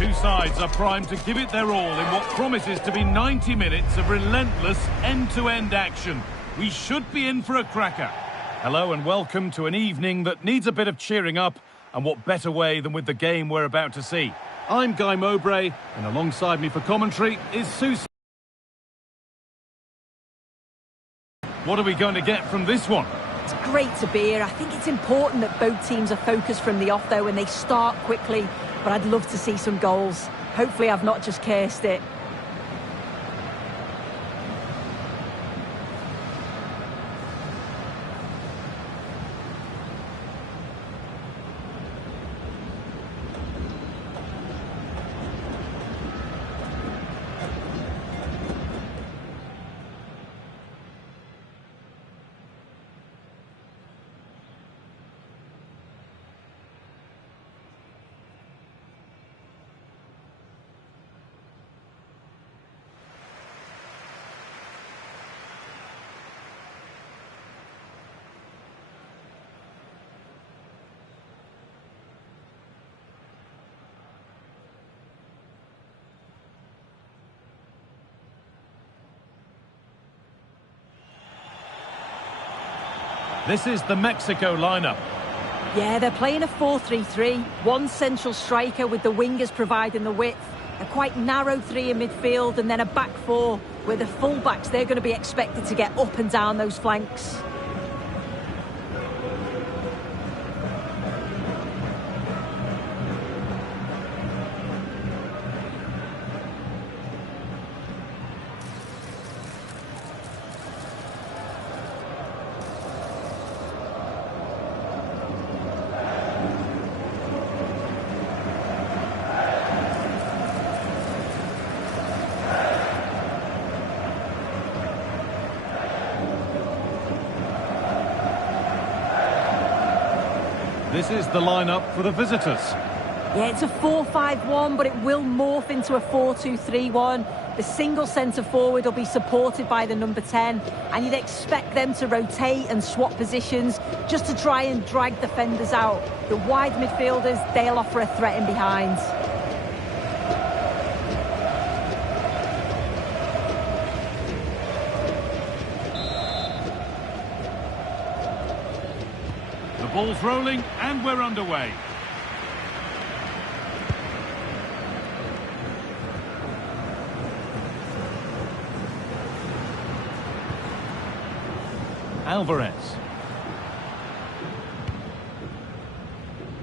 Two sides are primed to give it their all in what promises to be 90 minutes of relentless end-to-end action. We should be in for a cracker. Hello and welcome to an evening that needs a bit of cheering up, and what better way than with the game we're about to see. I'm Guy Mowbray, and alongside me for commentary is Sue. What are we going to get from this one? It's great to be here. I think it's important that both teams are focused from the off, though, and they start quickly. But I'd love to see some goals. Hopefully I've not just cursed it. This is the Mexico lineup. Yeah, they're playing a 4-3-3. One central striker with the wingers providing the width. A quite narrow three in midfield and then a back four where the full-backs, they're going to be expected to get up and down those flanks. This is the lineup for the visitors. Yeah, it's a 4-5-1, but it will morph into a 4-2-3-1. The single centre forward will be supported by the number 10, and you'd expect them to rotate and swap positions just to try and drag defenders out. The wide midfielders, they'll offer a threat in behind. The ball's rolling and we're underway. Alvarez.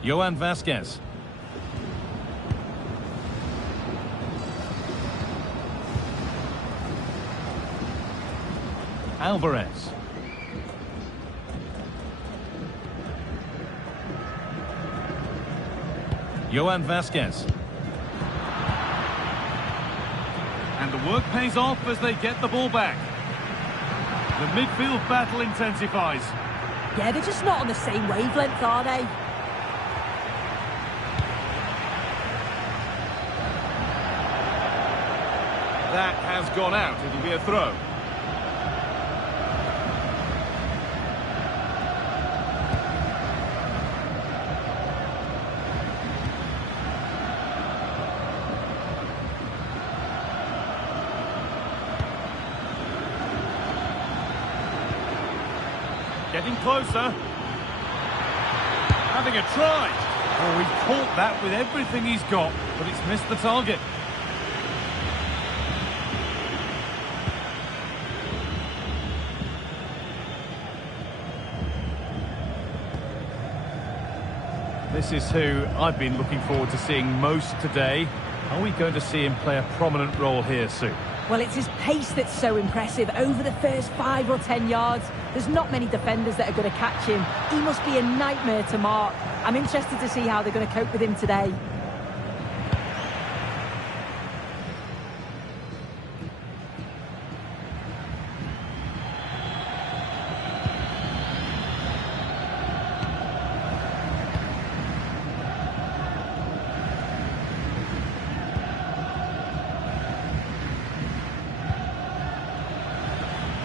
Johan Vasquez. Alvarez. Johan Vasquez. And the work pays off as they get the ball back. The midfield battle intensifies. Yeah, they're just not on the same wavelength, are they? That has gone out. It'll be a throw. Getting closer. Having a try. Oh, he caught that with everything he's got, but it's missed the target. This is who I've been looking forward to seeing most today. Are we going to see him play a prominent role here, Sue? Well, it's his pace that's so impressive. Over the first 5 or 10 yards, there's not many defenders that are going to catch him. He must be a nightmare to mark. I'm interested to see how they're going to cope with him today.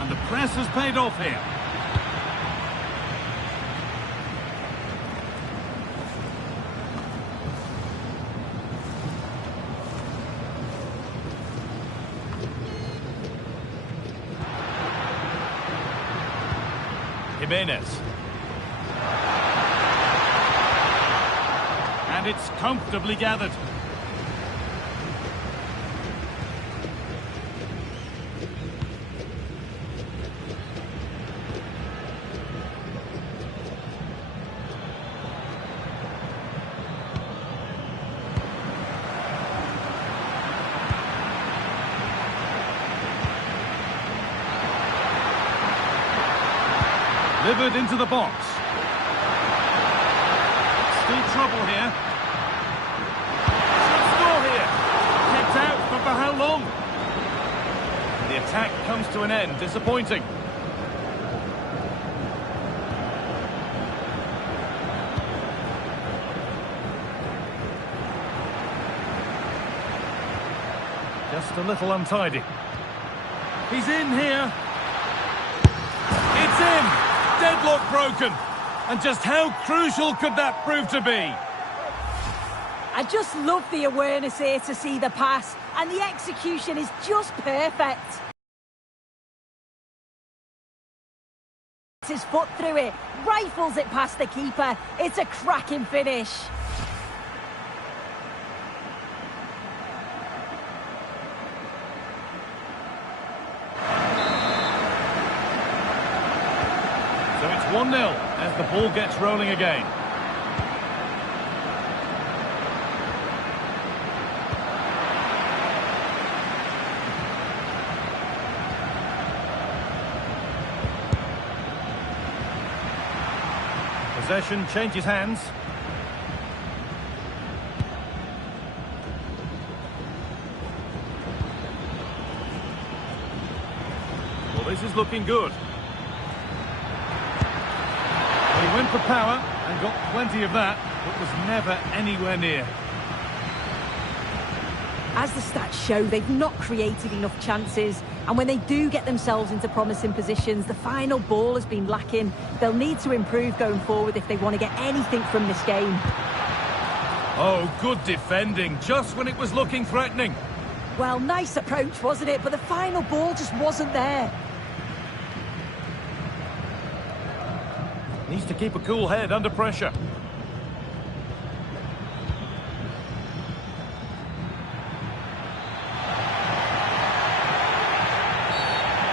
And the press has paid off here. Jimenez. And it's comfortably gathered. Delivered into the box. Still trouble here. Should score here. Kept out, but for how long? The attack comes to an end. Disappointing. Just a little untidy. He's in here. It's in. Deadlock broken. And just how crucial could that prove to be? I just love the awareness here to see the pass, and the execution is just perfect. His foot through it, rifles it past the keeper. It's a cracking finish. So it's 1-0 as the ball gets rolling again. Possession changes hands. Well, this is looking good. He went for power and got plenty of that, but was never anywhere near. As the stats show, they've not created enough chances, and when they do get themselves into promising positions, the final ball has been lacking. They'll need to improve going forward if they want to get anything from this game. Oh, good defending, just when it was looking threatening. Well, nice approach, wasn't it? But the final ball just wasn't there. Needs to keep a cool head under pressure.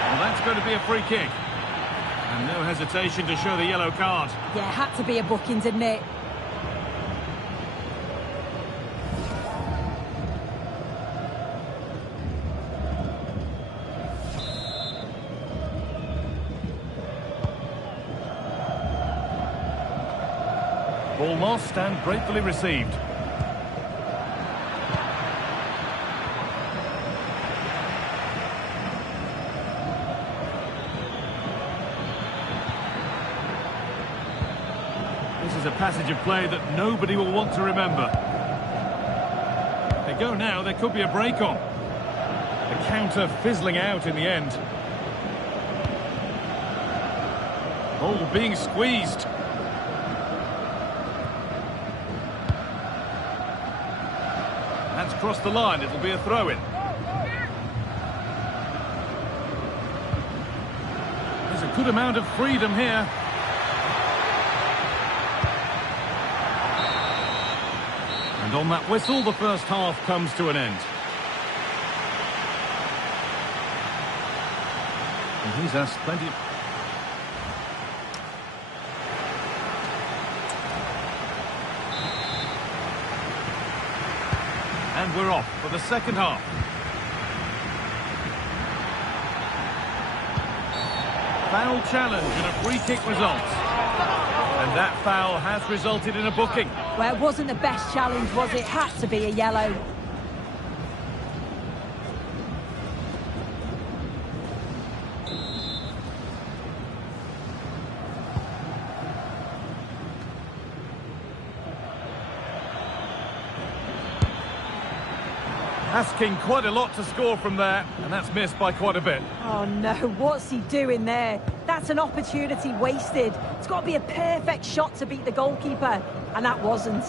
Well, that's going to be a free kick. And no hesitation to show the yellow card. Yeah, had to be a booking, didn't it? Ball lost and gratefully received. This is a passage of play that nobody will want to remember. They go now, there could be a break on. The counter fizzling out in the end. Ball being squeezed. That's crossed the line, it'll be a throw-in. There's a good amount of freedom here. And on that whistle, the first half comes to an end. And he's asked plenty of... And we're off for the second half. Foul challenge and a free kick result. And that foul has resulted in a booking. Well, it wasn't the best challenge, was it? Had to be a yellow. Asking quite a lot to score from there, and that's missed by quite a bit. Oh no, what's he doing there? That's an opportunity wasted. It's got to be a perfect shot to beat the goalkeeper, and that wasn't.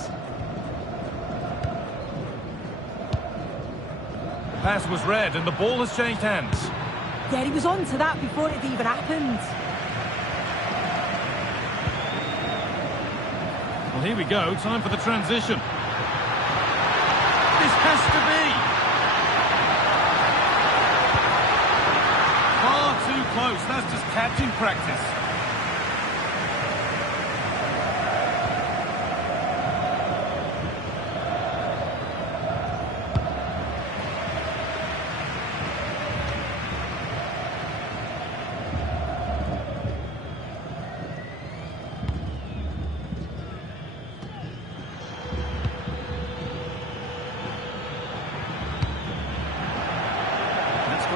The pass was read, and the ball has changed hands. Yeah, he was on to that before it even happened. Well, here we go. Time for the transition. This has to be. Far too close. That's just catching practice.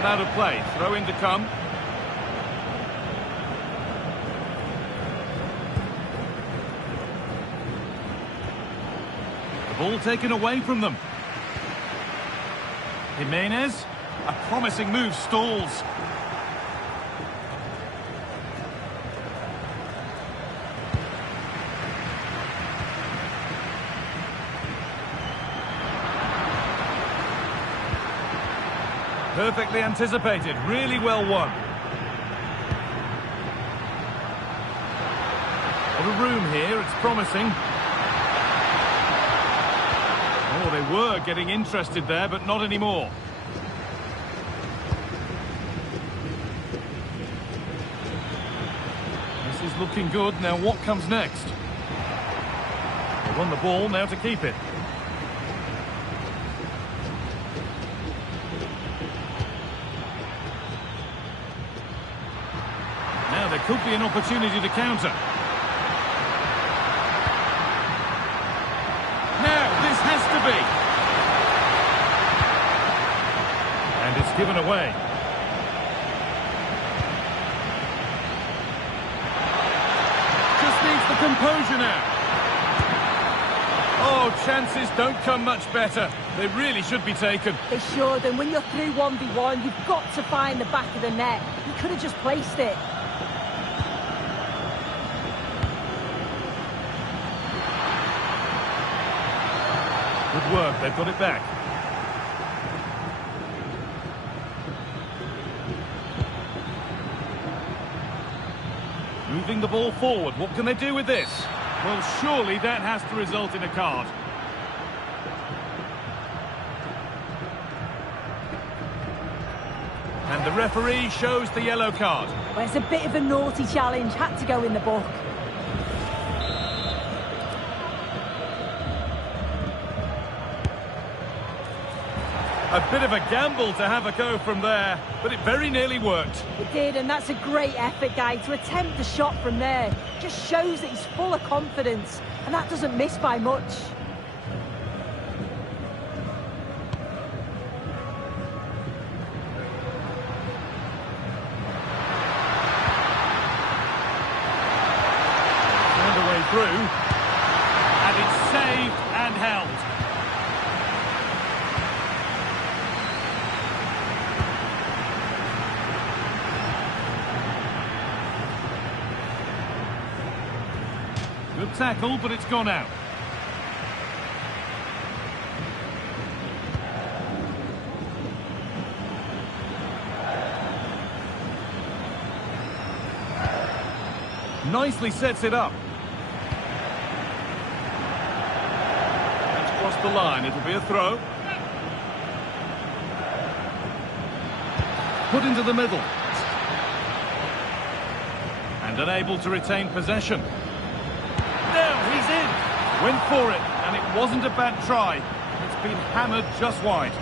Out of play, throw in to come. The ball taken away from them. Jimenez, a promising move stalls. Perfectly anticipated, really well won. Got a room here, it's promising. Oh, they were getting interested there, but not anymore. This is looking good. Now what comes next? They won the ball, now to keep it. There could be an opportunity to counter. Now, this has to be. And it's given away. Just needs the composure now. Oh, chances don't come much better. They really should be taken. They should, and when you're through 1v1, you've got to find the back of the net. You could have just placed it. Good work, they've got it back. Moving the ball forward, what can they do with this? Well, surely that has to result in a card. And the referee shows the yellow card. Well, it's a bit of a naughty challenge, had to go in the book. A bit of a gamble to have a go from there, but it very nearly worked. It did, and that's a great effort, guy. To attempt the shot from there just shows that he's full of confidence, and that doesn't miss by much. Found a way through, and it's saved and held. Good tackle, but it's gone out. Nicely sets it up. That's crossed the line, it'll be a throw. Put into the middle. And unable to retain possession. Now he's in. Went for it, and it wasn't a bad try. It's been hammered just wide.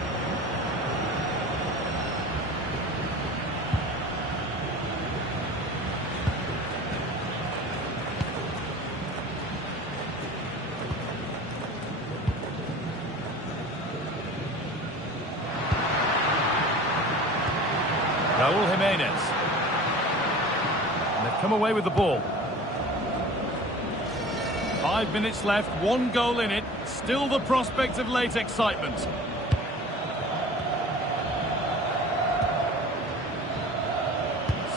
Raúl Jimenez. And they've come away with the ball. 5 minutes left, 1 goal in it. Still the prospect of late excitement.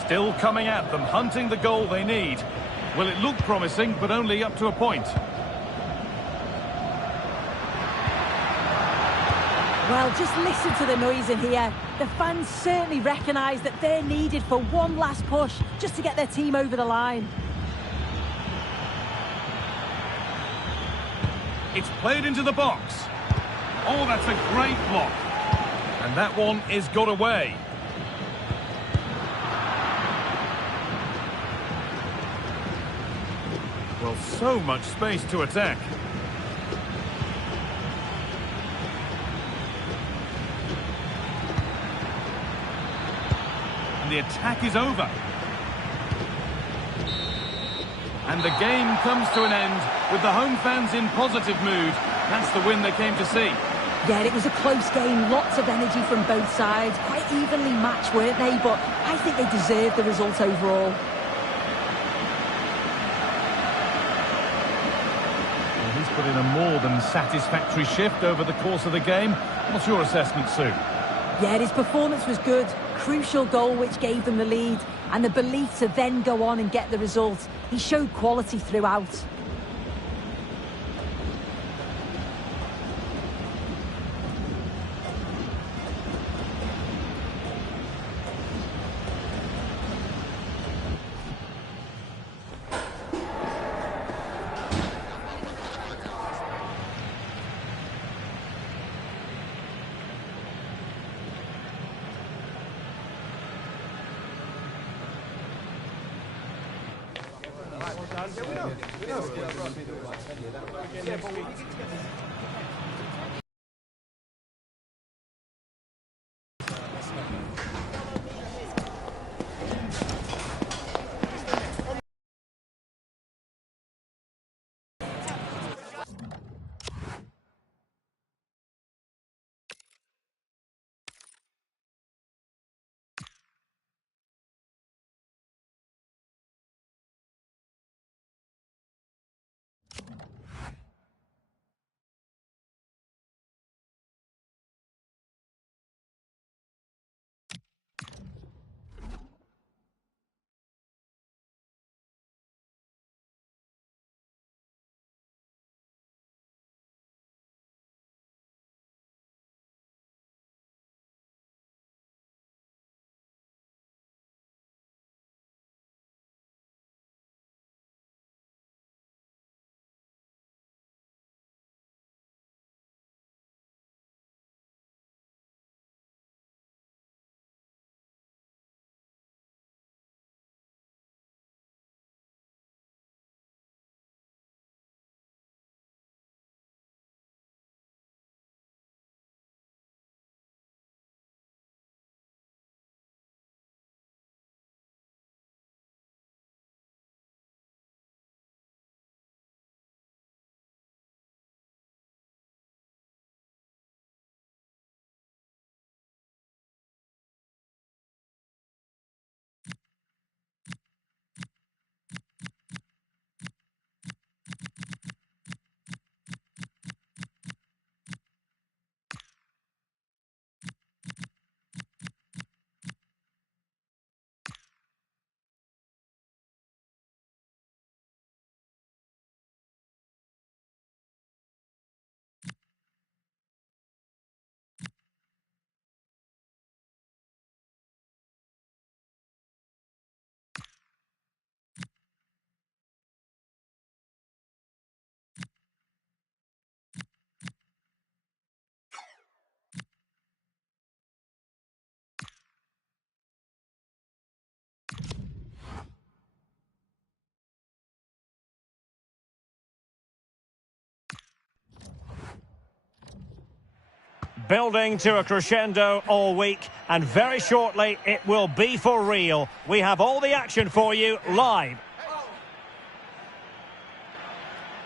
Still coming at them, hunting the goal they need. Well, it looked promising, but only up to a point. Well, just listen to the noise in here. The fans certainly recognise that they're needed for one last push just to get their team over the line. It's played into the box. Oh, that's a great block. And that one is got away. Well, so much space to attack. And the attack is over. And the game comes to an end with the home fans in positive mood. That's the win they came to see. Yeah, it was a close game, lots of energy from both sides, quite evenly matched, weren't they? But I think they deserved the result overall. Well, he's put in a more than satisfactory shift over the course of the game. What's your assessment, Sue? Yeah, his performance was good. Crucial goal which gave them the lead. And the belief to then go on and get the result. He showed quality throughout. Building to a crescendo all week, and very shortly it will be for real. We have all the action for you live.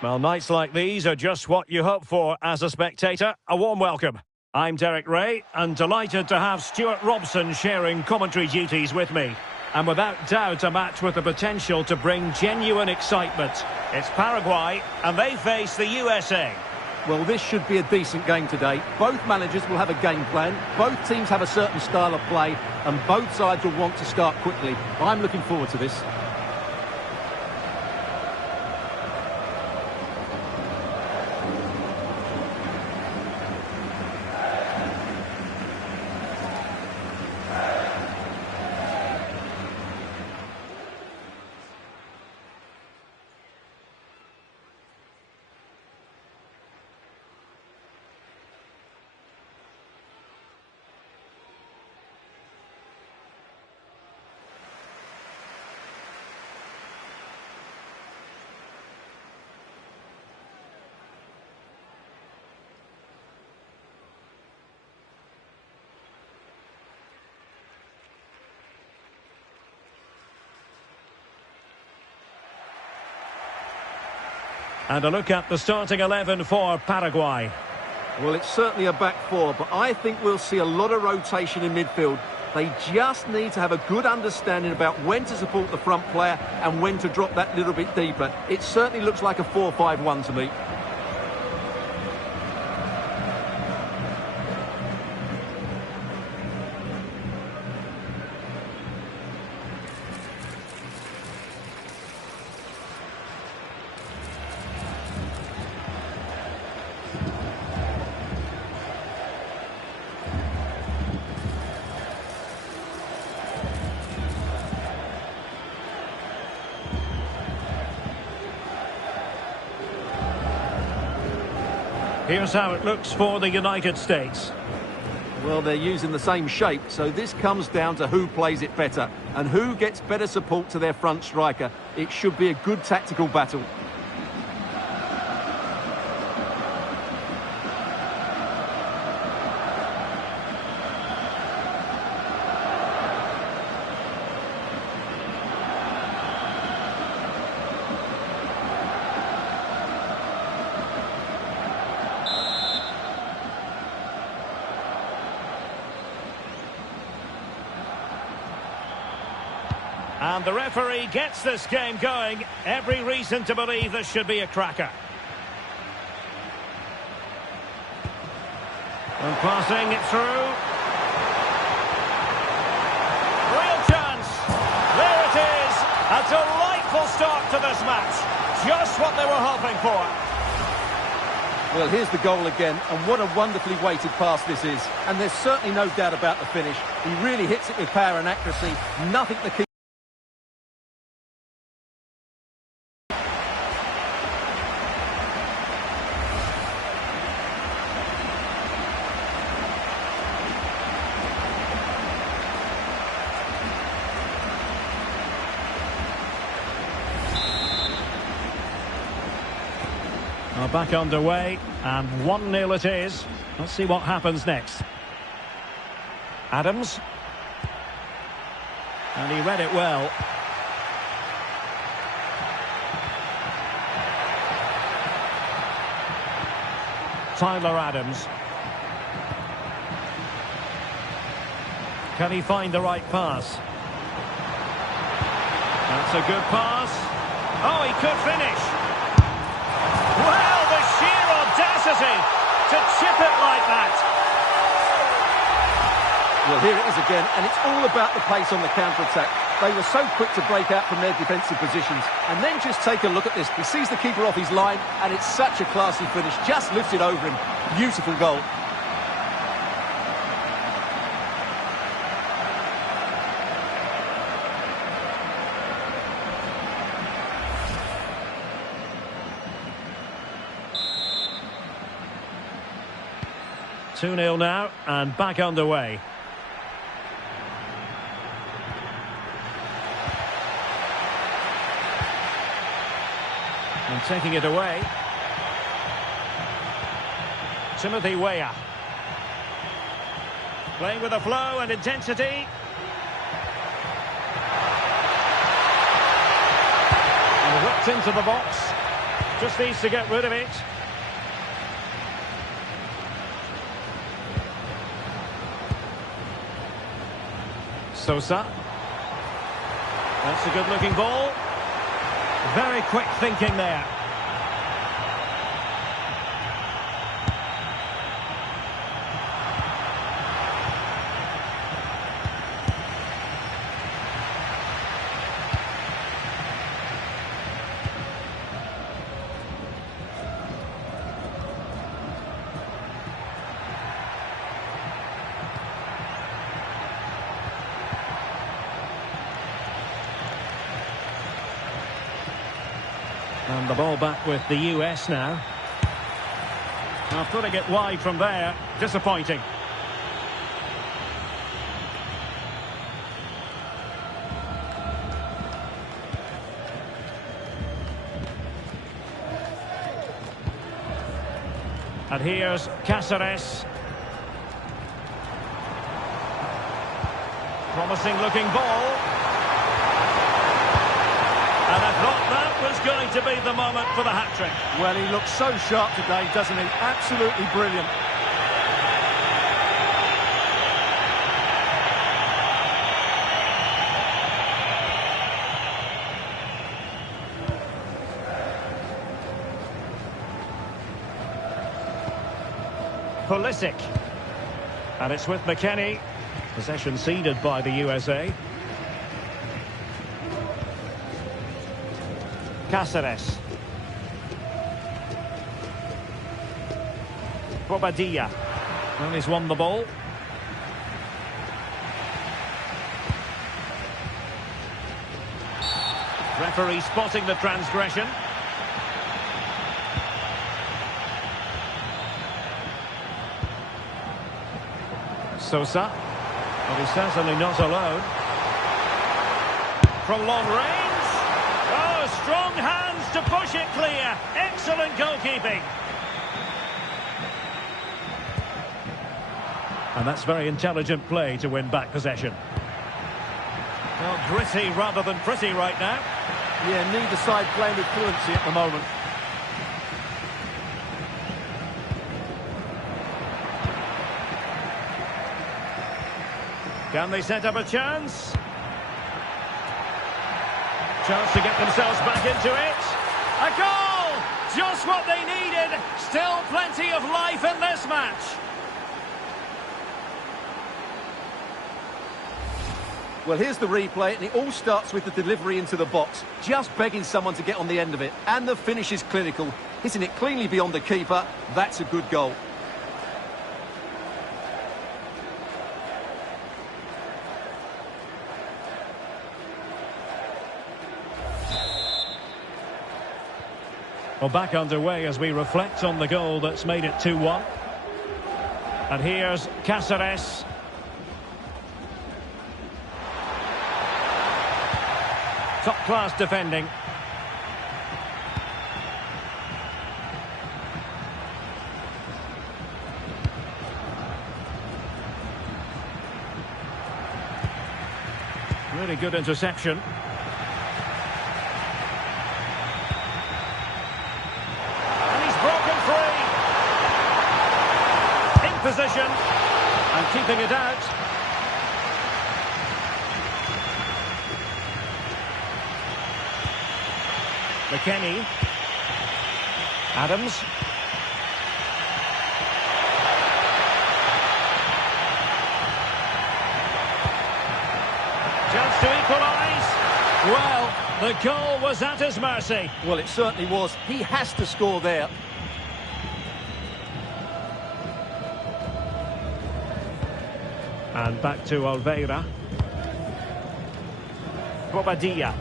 Well, nights like these are just what you hope for as a spectator. A warm welcome. I'm Derek Ray, and delighted to have Stuart Robson sharing commentary duties with me. And without doubt, a match with the potential to bring genuine excitement. It's Paraguay, and they face the USA. Well, this should be a decent game today. Both managers will have a game plan. Both teams have a certain style of play, and both sides will want to start quickly. I'm looking forward to this. And a look at the starting 11 for Paraguay. Well, it's certainly a back four, but I think we'll see a lot of rotation in midfield. They just need to have a good understanding about when to support the front player and when to drop that little bit deeper. It certainly looks like a 4-5-1 to me. Here's how it looks for the United States. Well, they're using the same shape, so this comes down to who plays it better and who gets better support to their front striker. It should be a good tactical battle. And the referee gets this game going. Every reason to believe this should be a cracker. And passing it through. Real chance. There it is. A delightful start to this match. Just what they were hoping for. Well, here's the goal again, and what a wonderfully weighted pass this is. And there's certainly no doubt about the finish. He really hits it with power and accuracy. Nothing to keep. Back underway, and 1-0 it is. Let's see what happens next. Adams. And he read it well. Tyler Adams. Can he find the right pass? That's a good pass. Oh, he could finish. Well, the sheer audacity to chip it like that. Well, here it is again, and it's all about the pace on the counter-attack. They were so quick to break out from their defensive positions. And then just take a look at this. He sees the keeper off his line, and it's such a classy finish. Just lifts it over him. Beautiful goal. Two 2-0 now, and back underway. And taking it away. Timothy Weah. Playing with a flow and intensity. And whipped into the box. Just needs to get rid of it. Sosa. That's a good-looking ball. Very quick thinking there. And the ball back with the US now. Now putting it wide from there, disappointing. And here's Cáceres. Promising looking ball. And I thought that was going going to be the moment for the hat-trick? Well, he looks so sharp today, doesn't he? Absolutely brilliant. Pulisic. And it's with McKennie. Possession ceded by the USA. Cáceres. Bobadilla. Well, he's won the ball. Referee spotting the transgression. Sosa. But he's certainly not alone. From long range. Oh, strong hands to push it clear. Excellent goalkeeping. And that's very intelligent play to win back possession. Well, gritty rather than pretty right now. Yeah, neither side playing with fluency at the moment. Can they set up a chance? Chance to get themselves back into it. A goal! Just what they needed. Still plenty of life in this match. Well, here's the replay, and it all starts with the delivery into the box. Just begging someone to get on the end of it. And the finish is clinical. Hitting it cleanly beyond the keeper. That's a good goal. Well, back underway as we reflect on the goal that's made it 2-1. And here's Cáceres. Top-class defending. Really good interception. And he's broken free. In position. And keeping it out. McKennie. Adams. Chance to equalise. Well, the goal was at his mercy. Well, it certainly was. He has to score there. And back to Oliveira. Bobadilla.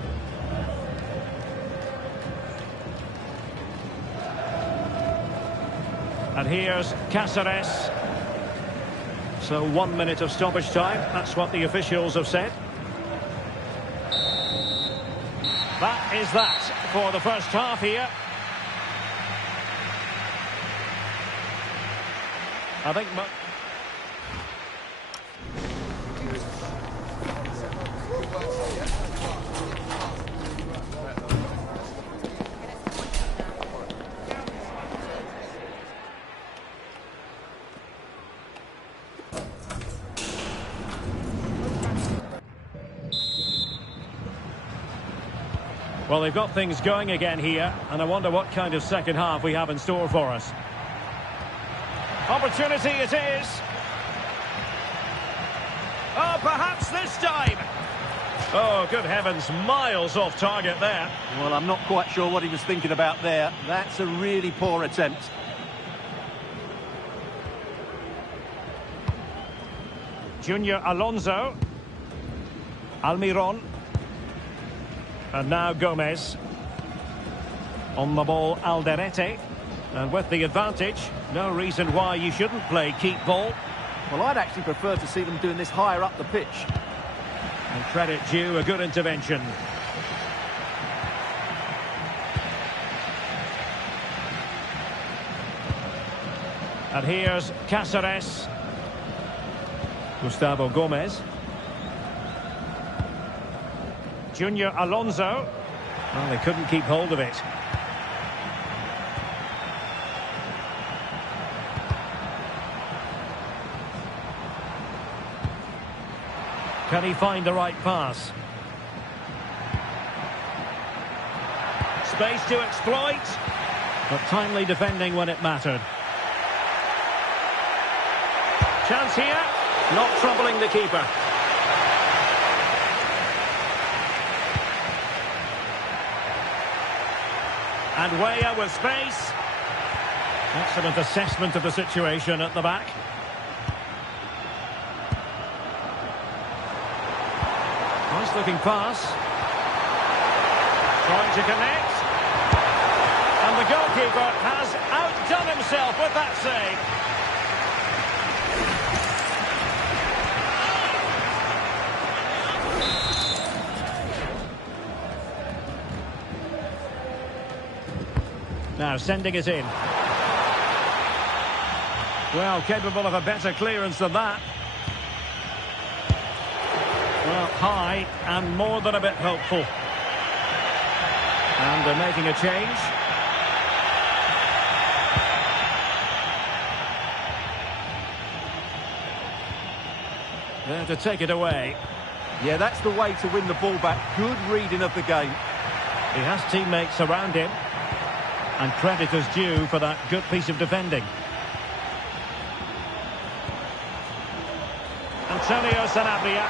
And here's Cáceres. So 1 minute of stoppage time. That's what the officials have said. That is that for the first half here. I think... Well, they've got things going again here, and I wonder what kind of second half we have in store for us. Opportunity it is. Oh, perhaps this time. Oh, good heavens, miles off target there. Well, I'm not quite sure what he was thinking about there. That's a really poor attempt. Junior Alonso. Almiron. And now Gomez. On the ball, Alderete. And with the advantage, no reason why you shouldn't play keep ball. Well, I'd actually prefer to see them doing this higher up the pitch. And credit due, a good intervention. And here's Cáceres. Gustavo Gomez. Junior Alonso. Well, they couldn't keep hold of it. Can he find the right pass? Space to exploit, but timely defending when it mattered. Chance here, not troubling the keeper. And Weah with space. Excellent assessment of the situation at the back. Nice looking pass. Trying to connect. And the goalkeeper has outdone himself with that save. Now sending it in. Well, capable of a better clearance than that. Well, high and more than a bit hopeful. And they're making a change. There to take it away. Yeah, that's the way to win the ball back. Good reading of the game. He has teammates around him. And credit is due for that good piece of defending. Antonio Sanabria.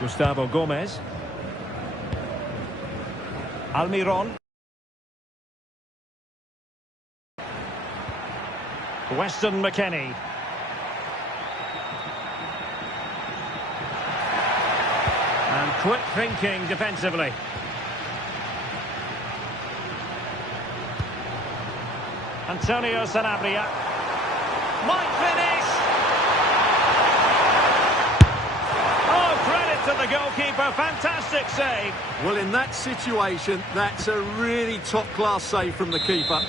Gustavo Gomez. Almiron. Weston McKennie. And quick thinking defensively. Antonio Sanabria. Might finish! Oh, credit to the goalkeeper. Fantastic save. Well, in that situation, that's a really top-class save from the keeper.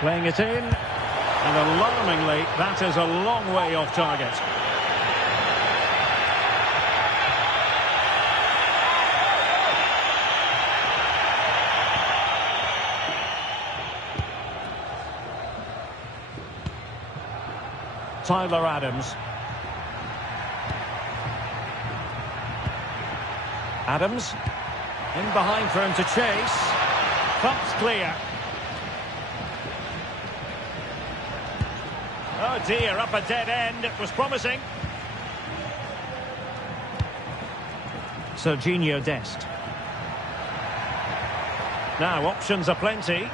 Playing it in, and alarmingly, that is a long way off target. Tyler Adams. Adams, in behind for him to chase. Thumped clear. Oh dear, up a dead end. It was promising. Serginho Dest. Now options are plenty.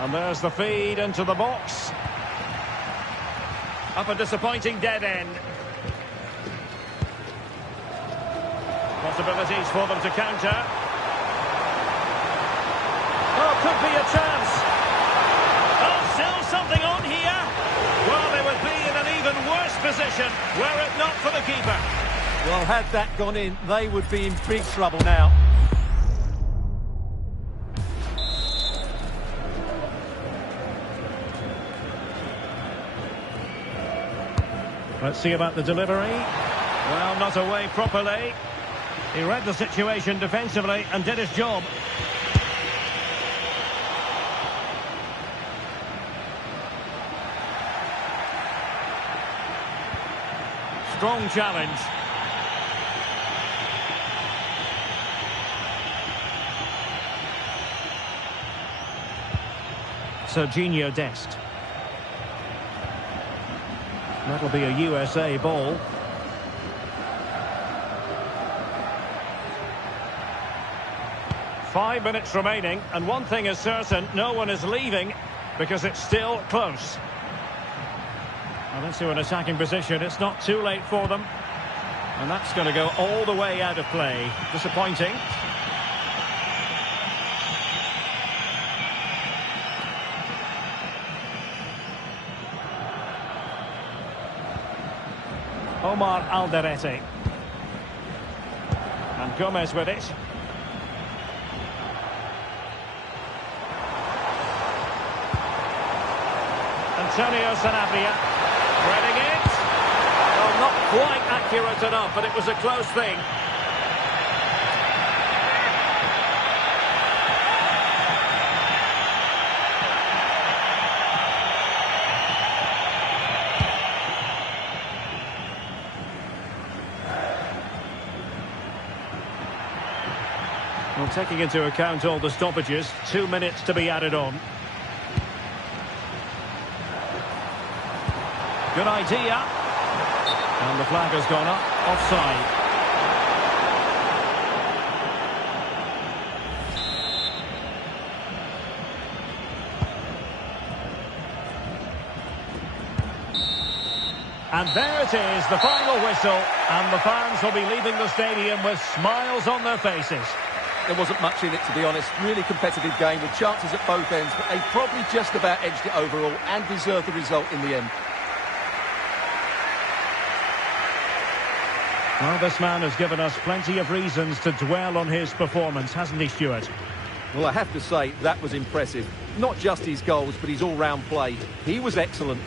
And there's the feed into the box. Up a disappointing dead end. Possibilities for them to counter. Oh, could be a chance. Oh, still something on here. Well, they would be in an even worse position were it not for the keeper. Well, had that gone in, they would be in big trouble now. Let's see about the delivery. Well, not away properly. He read the situation defensively and did his job. Strong challenge. Serginho Dest. That'll be a USA ball. Five minutes remaining, and one thing is certain, no one is leaving because it's still close. Well, into an attacking position, it's not too late for them. And that's going to go all the way out of play. Disappointing. Omar Alderete. And Gomez with it. Antonio Sanabria. Threading it. Well, not quite accurate enough, but it was a close thing. Well, taking into account all the stoppages, 2 minutes to be added on. Good idea. And the flag has gone up. Offside. And there it is, the final whistle. And the fans will be leaving the stadium with smiles on their faces. There wasn't much in it, to be honest. Really competitive game with chances at both ends, but they probably just about edged it overall and deserved the result in the end. Well, this man has given us plenty of reasons to dwell on his performance, hasn't he, Stuart? Well, I have to say, that was impressive. Not just his goals, but his all-round play. He was excellent.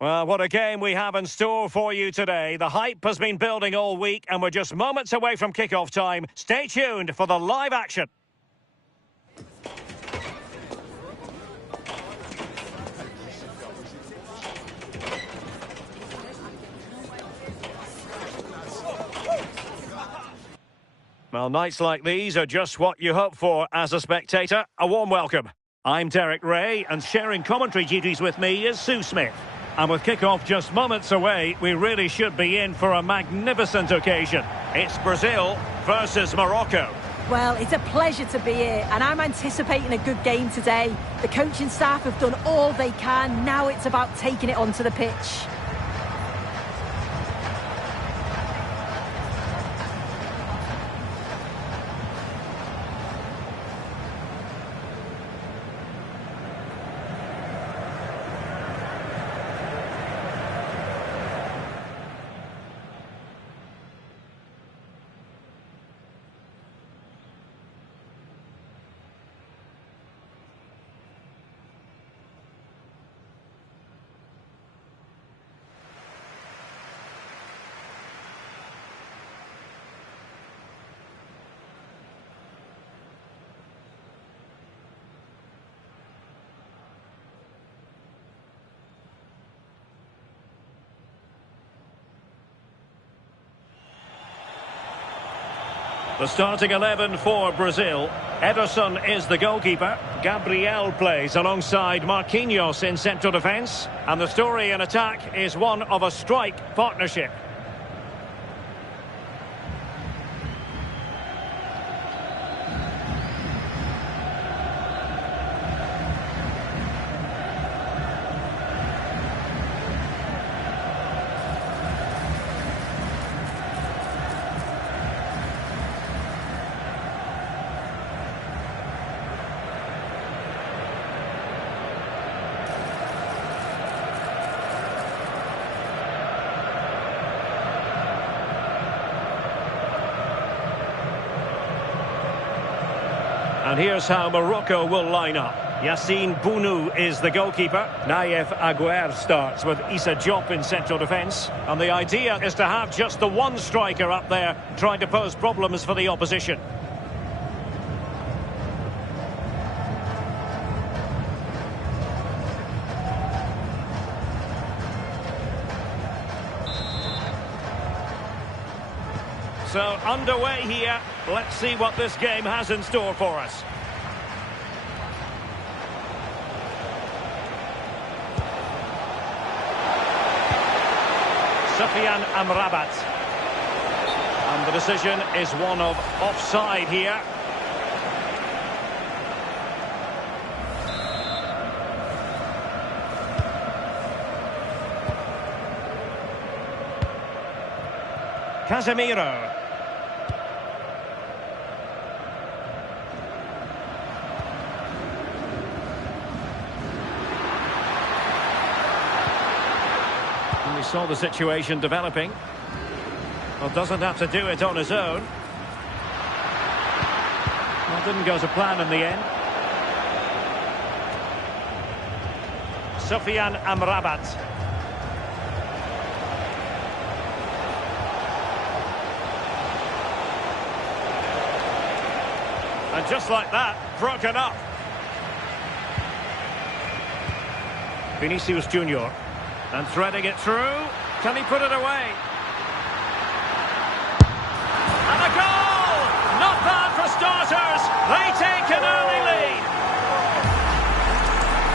Well, what a game we have in store for you today. The hype has been building all week and we're just moments away from kick-off time. Stay tuned for the live action. Well, nights like these are just what you hope for as a spectator. A warm welcome. I'm Derek Ray, and sharing commentary duties with me is Sue Smith. And with kick-off just moments away, we really should be in for a magnificent occasion. It's Brazil versus Morocco. Well, it's a pleasure to be here, and I'm anticipating a good game today. The coaching staff have done all they can. Now it's about taking it onto the pitch. The starting 11 for Brazil. Ederson is the goalkeeper. Gabriel plays alongside Marquinhos in central defence. And the story in attack is one of a strike partnership. And here's how Morocco will line up. Yassine Bounou is the goalkeeper. Naïef Aguer starts with Issa Diop in central defence. And the idea is to have just the one striker up there trying to pose problems for the opposition. So underway here. Let's see what this game has in store for us. Sofiane Amrabat. And the decision is one of offside here. Casemiro. We saw the situation developing. Well, doesn't have to do it on his own. Well, didn't go to plan in the end. Sofiane Amrabat. And just like that, broken up. Vinicius Junior. And threading it through. Can he put it away? And a goal! Not bad for starters. They take an early lead.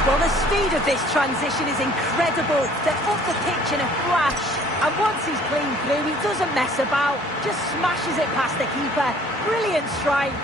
Well, the speed of this transition is incredible. They're up the pitch in a flash. And once he's clean through, he doesn't mess about. Just smashes it past the keeper. Brilliant strike.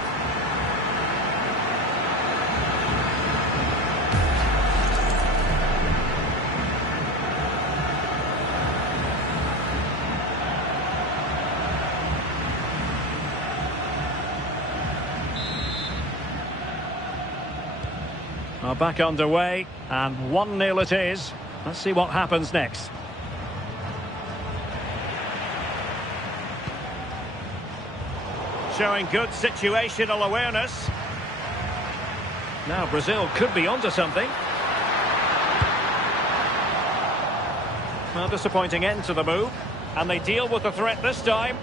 Are back underway, and 1-0 it is. Let's see what happens next. Showing good situational awareness. Now Brazil could be onto something. Well, disappointing end to the move, and they deal with the threat this time.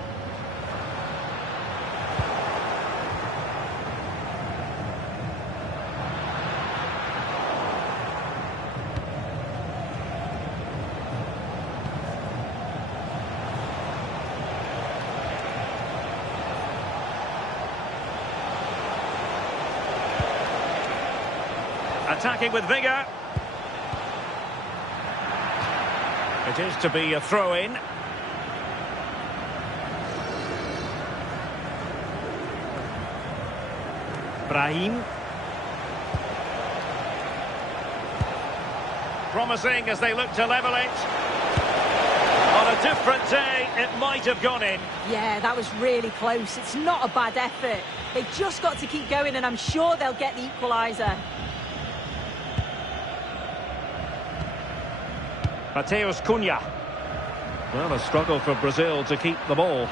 Attacking with vigour. It is to be a throw-in. Brahim. Promising as they look to level it. On a different day, it might have gone in. Yeah, that was really close. It's not a bad effort. They've just got to keep going, and I'm sure they'll get the equaliser. Mateus Cunha. Well, a struggle for Brazil to keep the ball.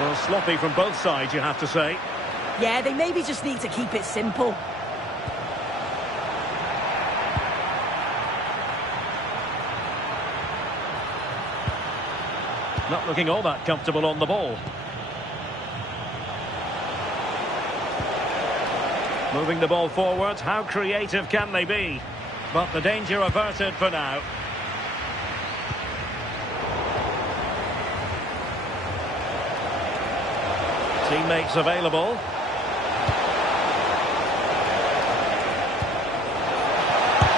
Well, sloppy from both sides, you have to say. Yeah, they maybe just need to keep it simple. Not looking all that comfortable on the ball. Moving the ball forward, how creative can they be? But the danger averted for now. Teammates available.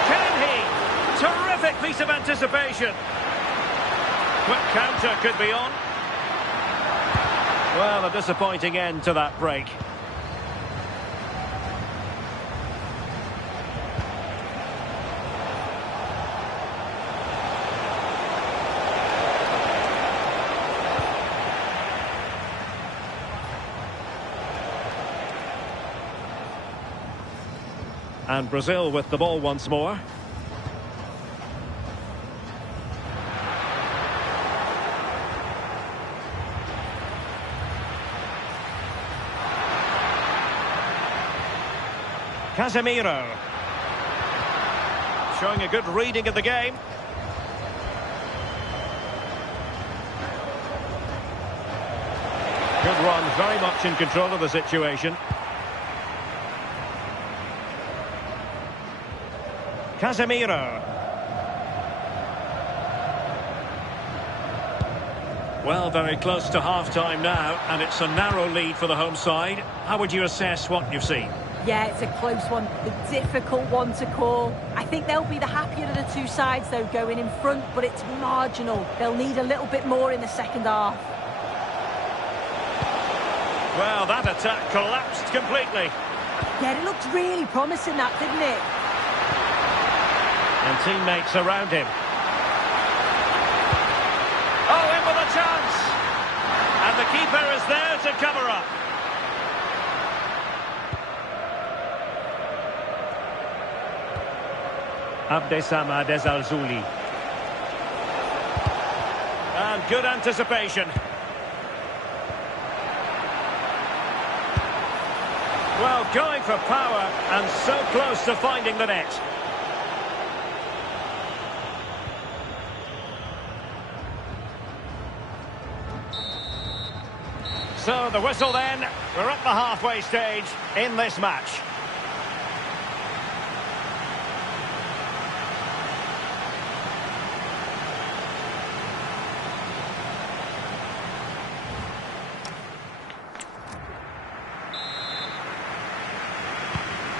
Can he? Terrific piece of anticipation. Quick counter could be on. Well, a disappointing end to that break. And Brazil with the ball once more. Casemiro. Showing a good reading of the game. Good run, very much in control of the situation. Casemiro. Well, very close to half-time now, and it's a narrow lead for the home side. How would you assess what you've seen? Yeah, it's a close one, a difficult one to call. I think they'll be the happier of the two sides, though, going in front, but it's marginal. They'll need a little bit more in the second half. Well, that attack collapsed completely. Yeah, it looked really promising, that, didn't it? And teammates around him. Oh, in with a chance! And the keeper is there to cover up. Abdesama Dezalzouli. And good anticipation. Well, going for power and so close to finding the net. So the whistle then, we're at the halfway stage in this match.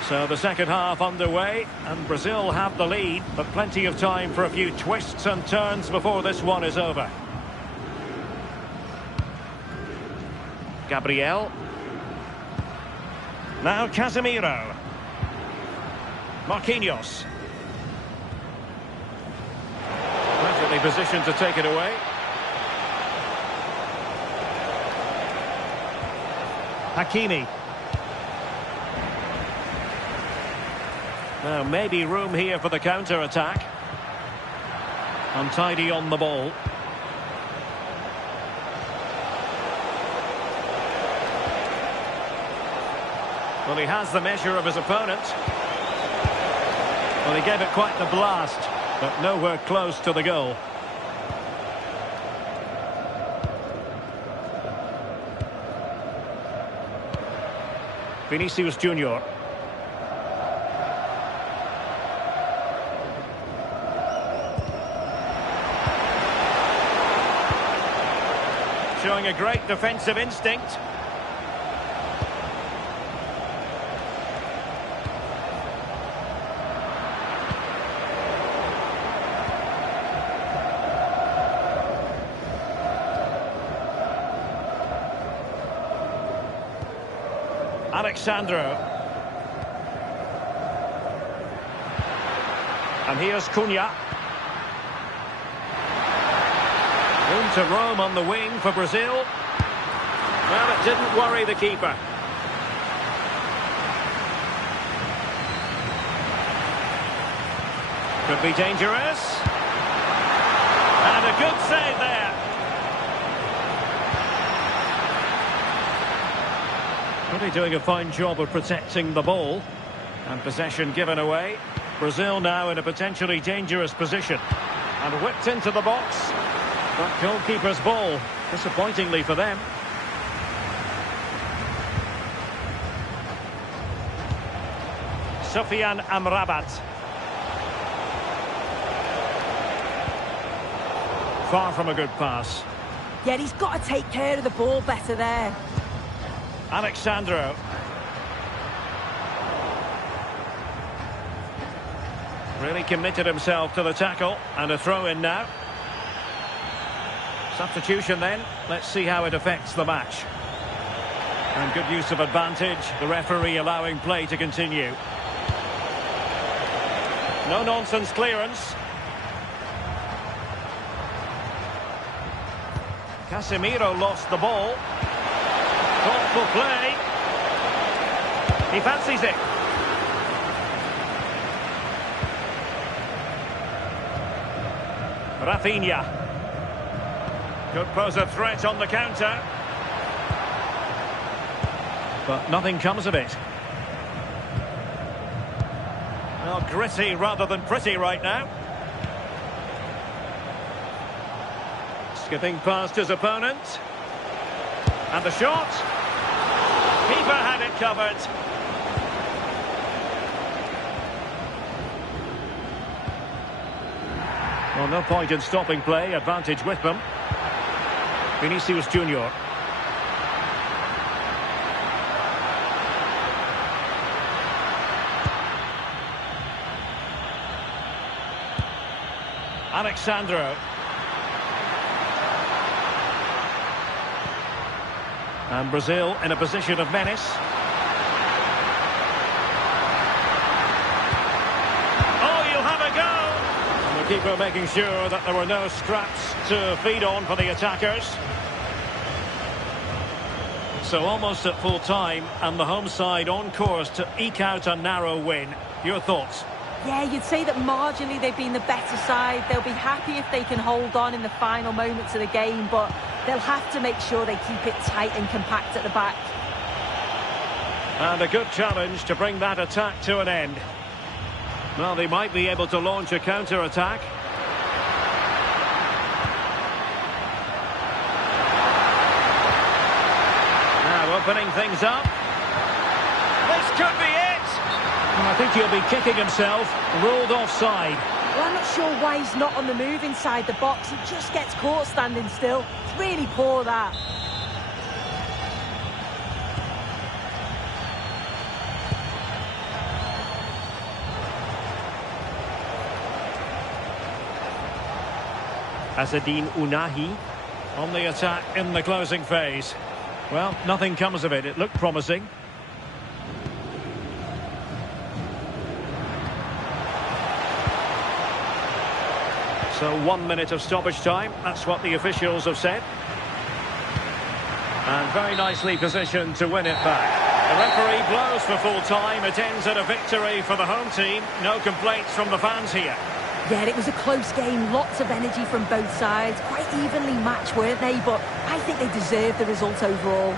So the second half underway, and Brazil have the lead, but plenty of time for a few twists and turns before this one is over. Gabriel. Now Casemiro. Marquinhos. Perfectly positioned to take it away. Hakimi. Now maybe room here for the counter-attack. Untidy on the ball. Well, he has the measure of his opponent. Well, he gave it quite the blast, but nowhere close to the goal. Vinicius Junior. Showing a great defensive instinct. Alexandro. And here's Cunha. Room to roam on the wing for Brazil. Well, it didn't worry the keeper. Could be dangerous. And a good save there. Really doing a fine job of protecting the ball. And possession given away. Brazil now in a potentially dangerous position. And whipped into the box. But goalkeeper's ball, disappointingly for them. Sofian Amrabat. Far from a good pass. Yeah, he's got to take care of the ball better there. Alexandro. Really committed himself to the tackle, and a throw in now. Substitution then. Let's see how it affects the match. And good use of advantage. The referee allowing play to continue. No nonsense clearance. Casemiro lost the ball. Thoughtful play. He fancies it. Rafinha. Could pose a threat on the counter. But nothing comes of it. Well, gritty rather than pretty right now. Skipping past his opponent. And the shot. Keeper had it covered. Well, no point in stopping play. Advantage with them. Vinicius Junior. Alexandro. And Brazil in a position of menace. Oh, you'll have a go! And the keeper making sure that there were no scraps to feed on for the attackers. So almost at full time, and the home side on course to eke out a narrow win. Your thoughts? Yeah, you'd say that marginally they've been the better side. They'll be happy if they can hold on in the final moments of the game, but they'll have to make sure they keep it tight and compact at the back. And a good challenge to bring that attack to an end. Well, they might be able to launch a counter-attack. Now opening things up. This could be it! I think he'll be kicking himself, ruled offside. Well, I'm not sure why he's not on the move inside the box. He just gets caught standing still. It's really poor, that. Azzedine Ounahi on the attack in the closing phase. Well, nothing comes of it. It looked promising. So 1 minute of stoppage time. That's what the officials have said. And very nicely positioned to win it back. The referee blows for full time. It ends at a victory for the home team. No complaints from the fans here. Yeah, it was a close game. Lots of energy from both sides. Quite evenly matched, weren't they? But I think they deserved the result overall.